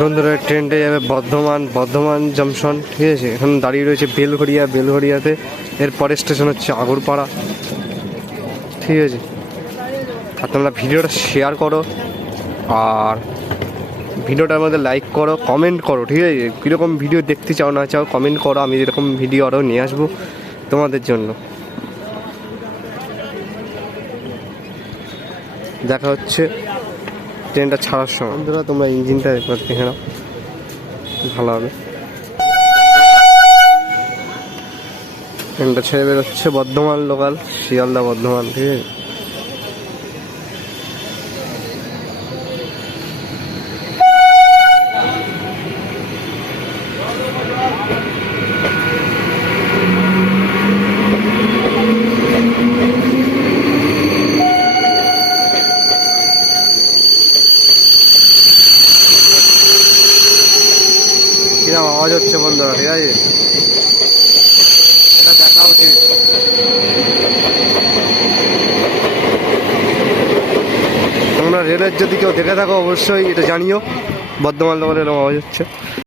বন্ধুরা, ট্রেনটা যাবে বর্ধমান বর্ধমান জংশন ঠিক আছে? এখন দাঁড়িয়ে রয়েছে বেলঘড়িয়া, বেলঘড়িয়াতে। এর পরের স্টেশন হচ্ছে আগরপাড়া, ঠিক আছে? আর তোমরা ভিডিওটা শেয়ার করো, আর ভিডিওটার মধ্যে লাইক করো কমেন্ট করো, ঠিক আছে? কীরকম ভিডিও দেখতে চাও না চাও কমেন্ট করো, আমি এরকম ভিডিও আরও নিয়ে আসব তোমাদের জন্য। দেখা হচ্ছে ট্রেনটা ছাড়ার সময়। বন্ধুরা, তোমরা ইঞ্জিনটা একবার দেখে নাও। ভালো হবে। ট্রেনটা ছেড়ে বেরোচ্ছে বর্ধমান লোকাল শিয়ালদা বর্ধমান, ঠিক আছে? কিরম আওয়াজ হচ্ছে বন্ধুরা ঠিক আছে? এটা দেখা উচিত। তোমরা রেলের যদি কেউ দেখে থাকো, অবশ্যই এটা জানিও। বর্ধমান লোকের এরকম আওয়াজ হচ্ছে।